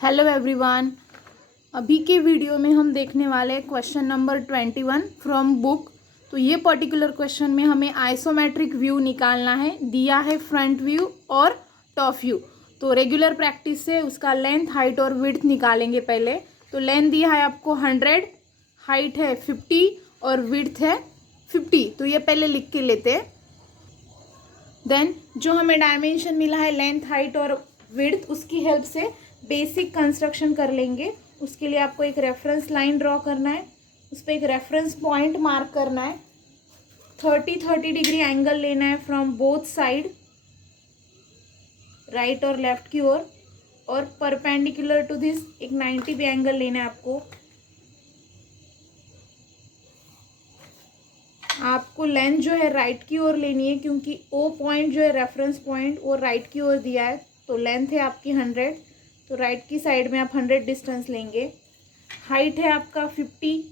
Hello everyone. अभी के video में हम देखने वाले हैं क्वेश्चन नंबर 21 फ्रॉम बुक। तो ये पर्टिकुलर क्वेश्चन में हमें आइसोमेट्रिक व्यू निकालना है। दिया है फ्रंट व्यू और टॉप व्यू। तो रेगुलर प्रैक्टिस से उसका लेंथ, हाइट और विड्थ निकालेंगे पहले। तो लेंथ दिया है आपको 100, हाइट है 50 और विड्थ है 50। तो ये पहले लिख के लेते हैं। देन जो हमें डायमेंशन मिला है लेंथ, हाइट और विड्थ, उसकी हेल्प से बेसिक कंस्ट्रक्शन कर लेंगे। उसके लिए आपको एक रेफरेंस लाइन ड्रॉ करना है, उस पर एक रेफरेंस पॉइंट मार्क करना है। 30 डिग्री एंगल लेना है फ्रॉम बोथ साइड, राइट और लेफ्ट की ओर, और परपेंडिकुलर टू दिस एक 90 भी एंगल लेना है आपको। आपको लेंथ जो है राइट की ओर लेनी है, क्योंकि ओ पॉइंट जो है रेफरेंस पॉइंट वो राइट की ओर दिया है। तो लेंथ है आपकी 100, तो राइट की साइड में आप 100 डिस्टेंस लेंगे। हाइट है आपका 50,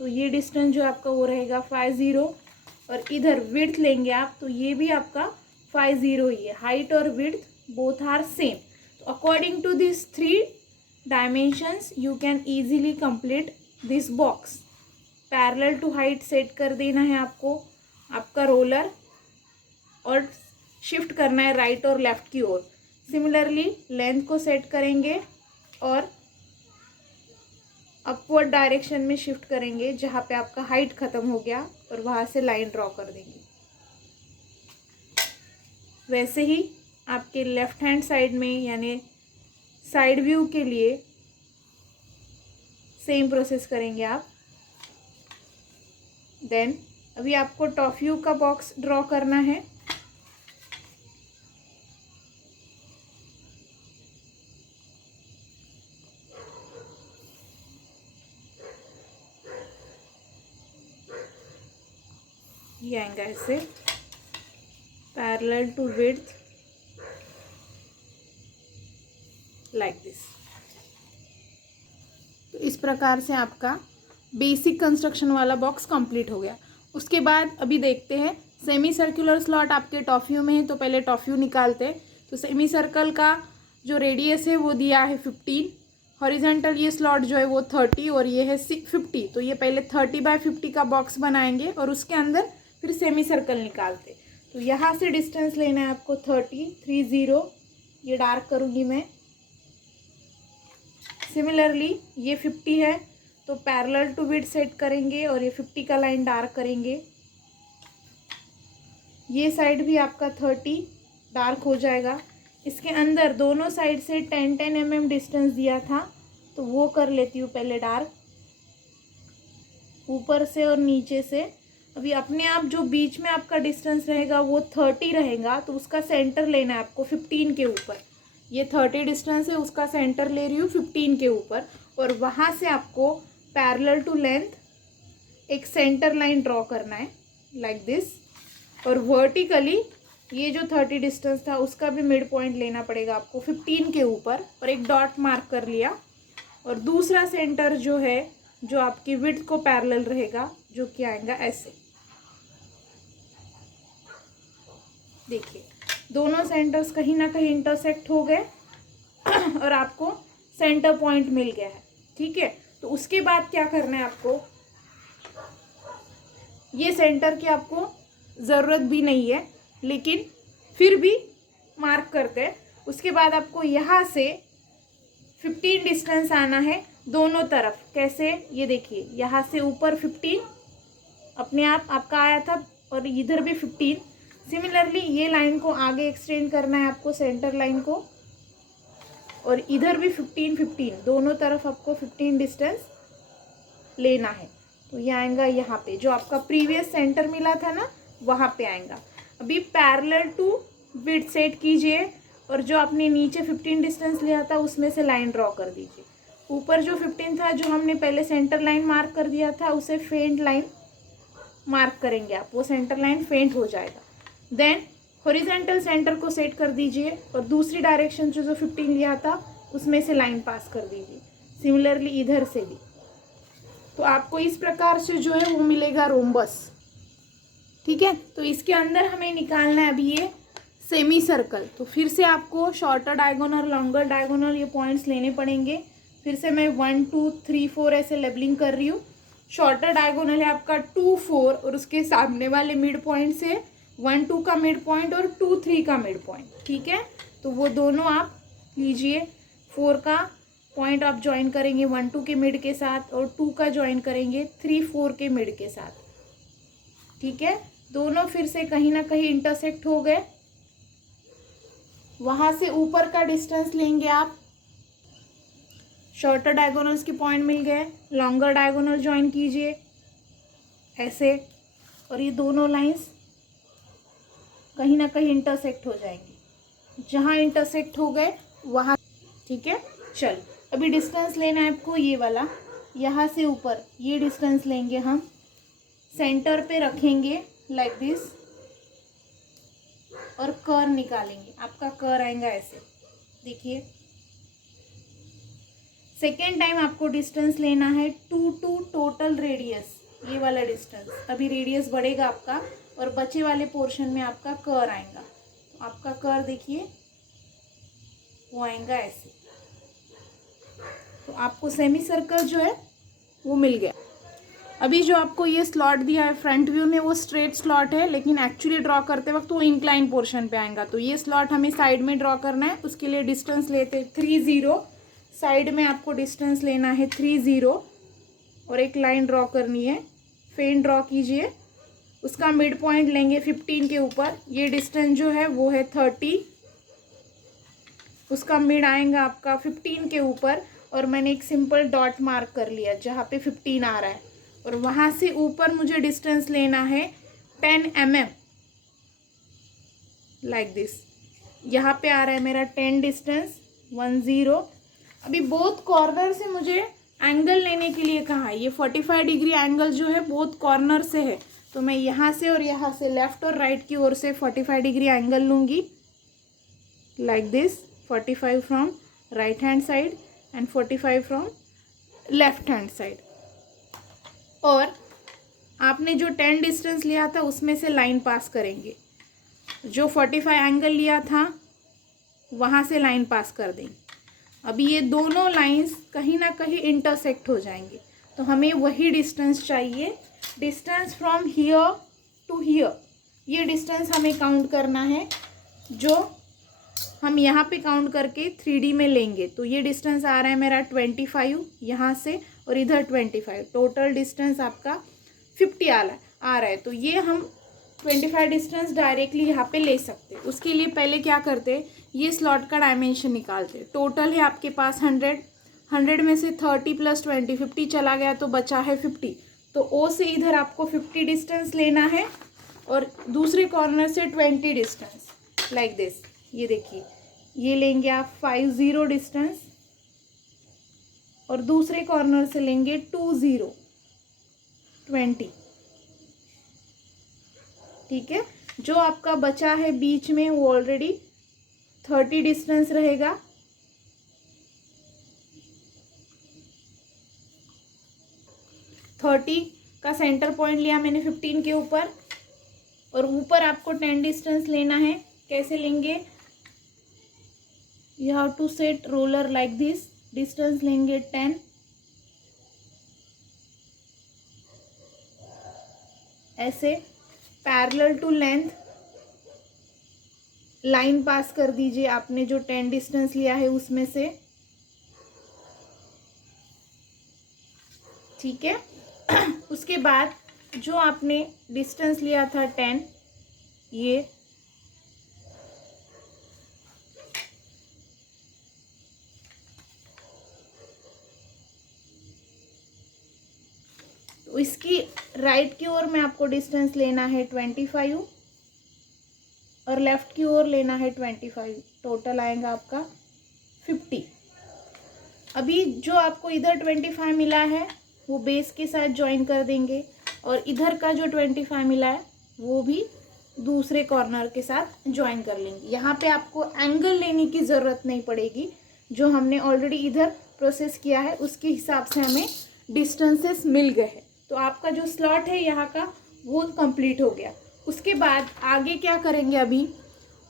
तो ये डिस्टेंस जो आपका वो रहेगा 50। और इधर विड्थ लेंगे आप, तो ये भी आपका 50 ही है। हाइट और विड्थ बोथ आर सेम। तो according to this 3 dimensions you can easily complete this box. Parallel to height set कर देना है आपको आपका रोलर, और शिफ्ट करना है राइट और लेफ्ट की ओर। सिमिलरली लेंथ को सेट करेंगे और अपवर्ड डायरेक्शन में शिफ्ट करेंगे, जहाँ पे आपका हाइट ख़त्म हो गया, और वहाँ से लाइन ड्रॉ कर देंगे। वैसे ही आपके लेफ्ट हैंड साइड में यानी साइड व्यू के लिए सेम प्रोसेस करेंगे आप। देन अभी आपको टॉप व्यू का बॉक्स ड्रॉ करना है। ये आएगा ऐसे, parallel to width like this. तो इस प्रकार से आपका बेसिक कंस्ट्रक्शन वाला बॉक्स कंप्लीट हो गया। उसके बाद अभी देखते हैं सेमी सर्कुलर स्लॉट आपके टॉप व्यू में है, तो पहले टॉप व्यू निकालते हैं। तो सेमी सर्कल का जो रेडियस है वो दिया है 15, हॉरिजेंटल ये स्लॉट जो है वो 30 और ये है 50। तो ये पहले 30/50 का बॉक्स बनाएंगे और उसके अंदर फिर सेमी सर्कल निकालते। तो यहाँ से डिस्टेंस लेना है आपको 30, ये डार्क करूँगी मैं। सिमिलरली ये 50 है, तो पैरेलल टू विड्थ सेट करेंगे और ये 50 का लाइन डार्क करेंगे। ये साइड भी आपका 30 डार्क हो जाएगा। इसके अंदर दोनों साइड से 10-10 mm डिस्टेंस दिया था, तो वो कर लेती हूँ पहले डार्क, ऊपर से और नीचे से। अभी अपने आप जो बीच में आपका डिस्टेंस रहेगा वो 30 रहेगा, तो उसका सेंटर लेना है आपको 15 के ऊपर। ये 30 डिस्टेंस है, उसका सेंटर ले रही हूँ 15 के ऊपर, और वहाँ से आपको पैरेलल टू लेंथ एक सेंटर लाइन ड्रॉ करना है लाइक दिस। और वर्टिकली ये जो 30 डिस्टेंस था उसका भी मिड पॉइंट लेना पड़ेगा आपको 15 के ऊपर, और एक डॉट मार्क कर लिया। और दूसरा सेंटर जो है जो आपकी विड्थ को पैरेलल रहेगा, जो कि आएगा ऐसे। देखिए दोनों सेंटर्स कहीं ना कहीं इंटरसेक्ट हो गए और आपको सेंटर पॉइंट मिल गया है। ठीक है, तो उसके बाद क्या करना है आपको, ये सेंटर की आपको ज़रूरत भी नहीं है, लेकिन फिर भी मार्क करते हैं। उसके बाद आपको यहाँ से 15 डिस्टेंस आना है दोनों तरफ। कैसे, ये देखिए यहाँ से ऊपर 15 अपने आप आपका आया था, और इधर भी 15। सिमिलरली ये लाइन को आगे एक्सटेंड करना है आपको, सेंटर लाइन को, और इधर भी 15 दोनों तरफ आपको 15 डिस्टेंस लेना है। तो ये आएगा यहाँ पे, जो आपका प्रीवियस सेंटर मिला था ना वहाँ पे आएगा। अभी पैरेलल टू विड्थ सेट कीजिए, और जो आपने नीचे 15 डिस्टेंस लिया था उसमें से लाइन ड्रॉ कर दीजिए। ऊपर जो 15 था, जो हमने पहले सेंटर लाइन मार्क कर दिया था, उसे फेंट लाइन मार्क करेंगे आप, वो सेंटर लाइन फेंट हो जाएगा। देन हॉरिजॉन्टल सेंटर को सेट कर दीजिए, और दूसरी डायरेक्शन जो 15 लिया था उसमें से लाइन पास कर दीजिए। सिमिलरली इधर से भी। तो आपको इस प्रकार से जो है वो मिलेगा रोम्बस। ठीक है, तो इसके अंदर हमें निकालना है अभी ये सेमी सर्कल, तो फिर से आपको शॉर्टर डायगोनल, लॉन्गर डायगोनल ये पॉइंट्स लेने पड़ेंगे। फिर से मैं 1 2 3 4 ऐसे लेबलिंग कर रही हूँ। शॉर्टर डायगोनल है आपका 2 4 और उसके सामने वाले मिड पॉइंट से 1 2 का मिड पॉइंट और 2 3 का मिड पॉइंट, ठीक है। तो वो दोनों आप लीजिए। 4 का पॉइंट आप ज्वाइन करेंगे 1 2 के मिड के साथ और 2 का ज्वाइन करेंगे 3 4 के मिड के साथ, ठीक है। दोनों फिर से कहीं ना कहीं इंटरसेक्ट हो गए। वहाँ से ऊपर का डिस्टेंस लेंगे आप। शॉर्टर डायगोनल्स के पॉइंट मिल गए, लॉन्गर डायगोनल ज्वाइन कीजिए ऐसे, और ये दोनों लाइंस कहीं ना कहीं इंटरसेक्ट हो जाएंगी। जहाँ इंटरसेक्ट हो गए वहाँ, ठीक है। चल अभी डिस्टेंस लेना है आपको ये वाला, यहाँ से ऊपर ये डिस्टेंस लेंगे हम, सेंटर पे रखेंगे लाइक दिस और कर्व निकालेंगे। आपका कर्व आएगा ऐसे, देखिए। सेकेंड टाइम आपको डिस्टेंस लेना है 2 2 टोटल रेडियस, ये वाला डिस्टेंस। अभी रेडियस बढ़ेगा आपका और बचे वाले पोर्शन में आपका कर्व आएगा। तो आपका कर्व देखिए वो आएगा ऐसे। तो आपको सेमी सर्कल जो है वो मिल गया। अभी जो आपको ये स्लॉट दिया है फ्रंट व्यू में वो स्ट्रेट स्लॉट है, लेकिन एक्चुअली ड्रॉ करते वक्त वो इंक्लाइन पोर्शन पे आएगा। तो ये स्लॉट हमें साइड में ड्रॉ करना है, उसके लिए डिस्टेंस लेते 3 0। साइड में आपको डिस्टेंस लेना है 3 0 और एक लाइन ड्रॉ करनी है। फेन ड्रॉ कीजिए, उसका मिड पॉइंट लेंगे 15 के ऊपर। ये डिस्टेंस जो है वो है 30, उसका मिड आएगा आपका 15 के ऊपर और मैंने एक सिंपल डॉट मार्क कर लिया जहाँ पे 15 आ रहा है। और वहाँ से ऊपर मुझे डिस्टेंस लेना है 10 mm लाइक दिस। यहाँ पे आ रहा है मेरा 10 डिस्टेंस 1 0। अभी बोथ कॉर्नर से मुझे एंगल लेने के लिए कहा है। ये 45 डिग्री एंगल जो है बोथ कॉर्नर से है, तो मैं यहाँ से और यहाँ से लेफ्ट और राइट की ओर से 45 डिग्री एंगल लूँगी like this. 45 from right hand side and 45 from left hand side. और आपने जो 10 डिस्टेंस लिया था उसमें से लाइन पास करेंगे। जो 45 एंगल लिया था वहाँ से लाइन पास कर देंगे। अभी ये दोनों लाइंस कहीं ना कहीं इंटरसेक्ट हो जाएंगे, तो हमें वही डिस्टेंस चाहिए। Distance from here to here, ये डिस्टेंस हमें काउंट करना है, जो हम यहाँ पे काउंट करके 3D में लेंगे। तो ये डिस्टेंस आ रहा है मेरा 25 यहाँ से और इधर 25। टोटल डिस्टेंस आपका 50 आ रहा है। तो ये हम 25 डिस्टेंस डायरेक्टली यहाँ पे ले सकते। उसके लिए पहले क्या करते, ये स्लॉट का डायमेंशन निकालते। टोटल है आपके पास 100 में से 30 + 20 50 चला गया तो बचा है 50। तो ओ से इधर आपको 50 डिस्टेंस लेना है और दूसरे कॉर्नर से 20 डिस्टेंस लाइक दिस। ये देखिए, ये लेंगे आप 5 0 डिस्टेंस और दूसरे कॉर्नर से लेंगे 2 0 20, ठीक है। जो आपका बचा है बीच में वो ऑलरेडी 30 डिस्टेंस रहेगा। का सेंटर पॉइंट लिया मैंने 15 के ऊपर और ऊपर आपको 10 डिस्टेंस लेना है। कैसे लेंगे, you have to set roller like this. Distance लेंगे 10, ऐसे parallel to length line pass कर दीजिए आपने जो 10 डिस्टेंस लिया है उसमें से, ठीक है। उसके बाद जो आपने डिस्टेंस लिया था 10, ये तो इसकी राइट की ओर में आपको डिस्टेंस लेना है 25 और लेफ्ट की ओर लेना है 25। टोटल आएगा आपका 50। अभी जो आपको इधर 25 मिला है वो बेस के साथ ज्वाइन कर देंगे और इधर का जो 25 मिला है वो भी दूसरे कॉर्नर के साथ ज्वाइन कर लेंगे। यहाँ पे आपको एंगल लेने की ज़रूरत नहीं पड़ेगी, जो हमने ऑलरेडी इधर प्रोसेस किया है उसके हिसाब से हमें डिस्टेंसेस मिल गए हैं। तो आपका जो स्लॉट है यहाँ का वो कंप्लीट हो गया। उसके बाद आगे क्या करेंगे, अभी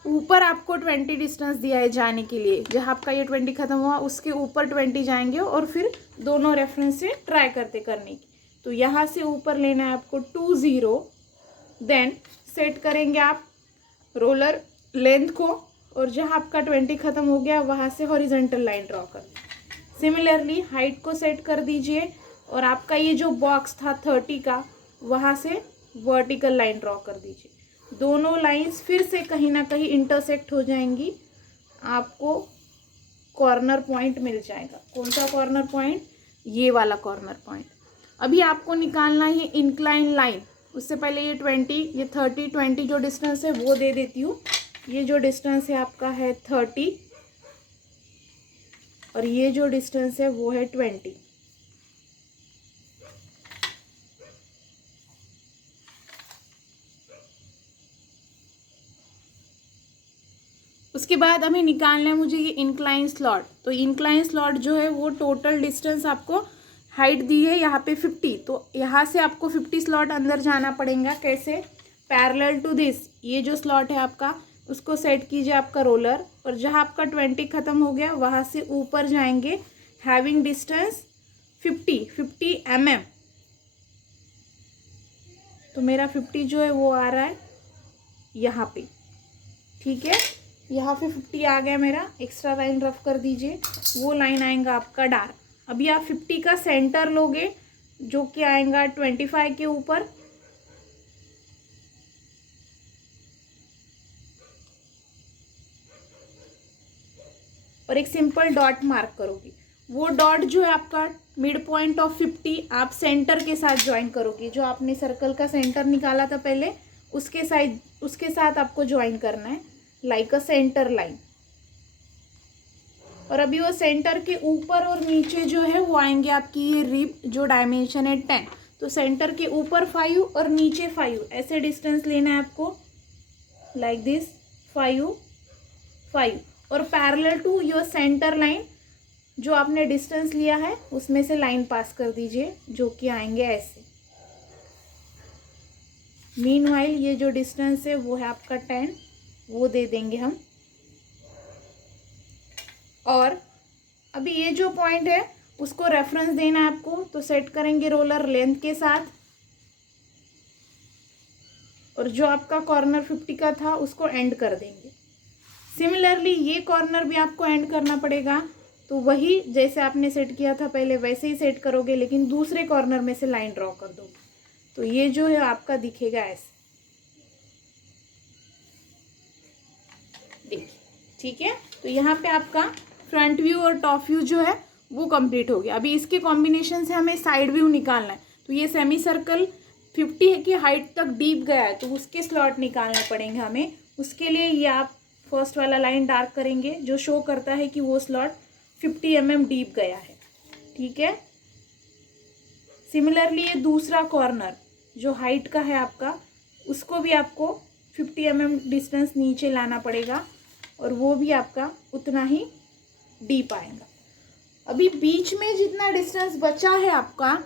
ऊपर आपको 20 डिस्टेंस दिया है जाने के लिए, जहाँ आपका ये 20 खत्म हुआ उसके ऊपर 20 जाएंगे और फिर दोनों रेफरेंस से ट्राई करते करने की। तो यहाँ से ऊपर लेना है आपको 20, देन सेट करेंगे आप रोलर लेंथ को, और जहाँ आपका 20 खत्म हो गया वहाँ से हॉरिजेंटल लाइन ड्रॉ कर। सिमिलरली हाइट को सेट कर दीजिए, और आपका ये जो बॉक्स था 30 का वहाँ से वर्टिकल लाइन ड्रॉ कर दीजिए। दोनों लाइंस फिर से कहीं ना कहीं इंटरसेक्ट हो जाएंगी, आपको कॉर्नर पॉइंट मिल जाएगा। कौन सा कॉर्नर पॉइंट? ये वाला कॉर्नर पॉइंट। अभी आपको निकालना है इंक्लाइन लाइन। उससे पहले ये 20, ये 30, 20 जो डिस्टेंस है वो दे देती हूँ। ये जो डिस्टेंस है आपका है 30 और ये जो डिस्टेंस है वो है 20। उसके बाद हमें निकालना है मुझे ये इंक्लाइन स्लॉट। तो इंक्लाइन स्लॉट जो है वो टोटल डिस्टेंस आपको हाइट दी है यहाँ पे 50, तो यहाँ से आपको 50 स्लॉट अंदर जाना पड़ेगा। कैसे? पैरेलल टू दिस, ये जो स्लॉट है आपका उसको सेट कीजिए आपका रोलर, और जहाँ आपका 20 खत्म हो गया वहाँ से ऊपर जाएंगे हैविंग डिस्टेंस 50 mm। तो मेरा 50 जो है वो आ रहा है यहाँ पे, ठीक है। यहाँ पे 50 आ गया मेरा। एक्स्ट्रा लाइन रफ कर दीजिए, वो लाइन आएगा आपका डार्क। अभी आप 50 का सेंटर लोगे जो कि आएगा 25 के ऊपर, और एक सिंपल डॉट मार्क करोगी। वो डॉट जो है आपका मिड पॉइंट ऑफ 50 आप सेंटर के साथ ज्वाइन करोगी। जो आपने सर्कल का सेंटर निकाला था पहले उसके साथ आपको ज्वाइन करना है, लाइक अ सेंटर लाइन। और अभी वो सेंटर के ऊपर और नीचे जो है वो आएंगे आपकी ये रिब, जो डायमेंशन है 10। तो सेंटर के ऊपर 5 और नीचे 5, ऐसे डिस्टेंस लेना है आपको, लाइक दिस 5 5। और parallel to your centre line जो आपने डिस्टेंस लिया है उसमें से लाइन पास कर दीजिए, जो कि आएंगे ऐसे। मीनवाइल ये जो डिस्टेंस है वो है आपका 10, वो दे देंगे हम। और अभी ये जो पॉइंट है उसको रेफरेंस देना है आपको, तो सेट करेंगे रोलर लेंथ के साथ, और जो आपका कॉर्नर 50 का था उसको एंड कर देंगे। सिमिलरली ये कॉर्नर भी आपको एंड करना पड़ेगा, तो वही जैसे आपने सेट किया था पहले वैसे ही सेट करोगे, लेकिन दूसरे कॉर्नर में से लाइन ड्रॉ कर दोगे। तो ये जो है आपका दिखेगा ऐसे, देखिए, ठीक है। तो यहाँ पे आपका फ्रंट व्यू और टॉप व्यू जो है वो कंप्लीट हो गया। अभी इसके कॉम्बिनेशन से हमें साइड व्यू निकालना है। तो ये सेमी सर्कल 50 की हाइट तक डीप गया है, तो उसके स्लॉट निकालने पड़ेंगे हमें। उसके लिए ये आप फर्स्ट वाला लाइन डार्क करेंगे जो शो करता है कि वो स्लॉट 50 mm डीप गया है, ठीक है। सिमिलरली ये दूसरा कॉर्नर जो हाइट का है आपका, उसको भी आपको 50 mm डिस्टेंस नीचे लाना पड़ेगा, और वो भी आपका उतना ही डीप आएगा। अभी बीच में जितना डिस्टेंस बचा है आपका,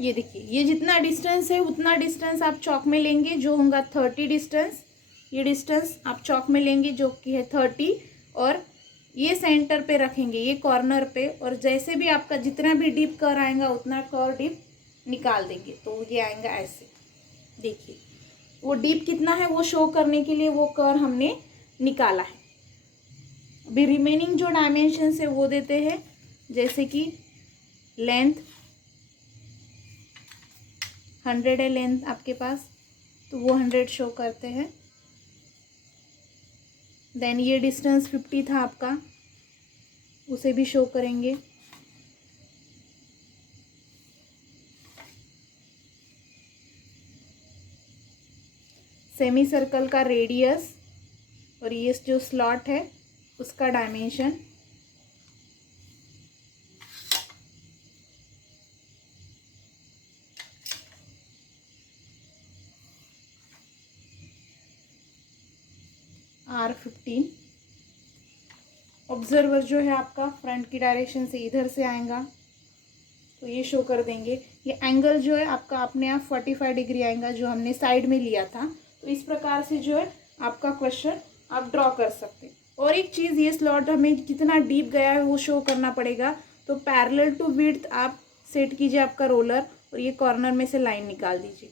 ये देखिए, ये जितना डिस्टेंस है उतना डिस्टेंस आप चौक में लेंगे, जो होगा 30 डिस्टेंस। ये डिस्टेंस आप चौक में लेंगे जो कि है 30, और ये सेंटर पे रखेंगे, ये कॉर्नर पे, और जैसे भी आपका जितना भी डीप कर आएगा उतना कर डीप निकाल देंगे। तो ये आएगा ऐसे, देखिए वो डीप कितना है वो शो करने के लिए वो कर हमने निकाला है। अभी रिमेनिंग जो डायमेंशन है वो देते हैं, जैसे कि लेंथ 100 है लेंथ आपके पास, तो वो 100 शो करते हैं। देन ये डिस्टेंस 50 था आपका, उसे भी शो करेंगे। सेमी सर्कल का रेडियस और ये जो स्लॉट है उसका डायमेंशन, R15। ऑब्जर्वर जो है आपका फ्रंट की डायरेक्शन से इधर से आएगा, तो ये शो कर देंगे। ये एंगल जो है आपका अपने आप 45 डिग्री आएगा जो हमने साइड में लिया था। तो इस प्रकार से जो है आपका क्वेश्चन आप ड्रॉ कर सकते हैं। और एक चीज़, ये स्लॉट हमें कितना डीप गया है वो शो करना पड़ेगा। तो पैरेलल टू विड्थ आप सेट कीजिए आपका रोलर और ये कॉर्नर में से लाइन निकाल दीजिए।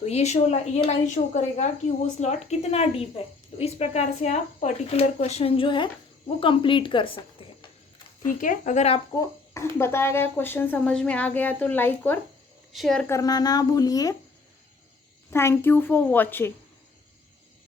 तो ये लाइन शो करेगा कि वो स्लॉट कितना डीप है। तो इस प्रकार से आप पर्टिकुलर क्वेश्चन जो है वो कंप्लीट कर सकते हैं। ठीक है, अगर आपको बताया गया क्वेश्चन समझ में आ गया तो लाइक और शेयर करना ना भूलिए। Thank you for watching.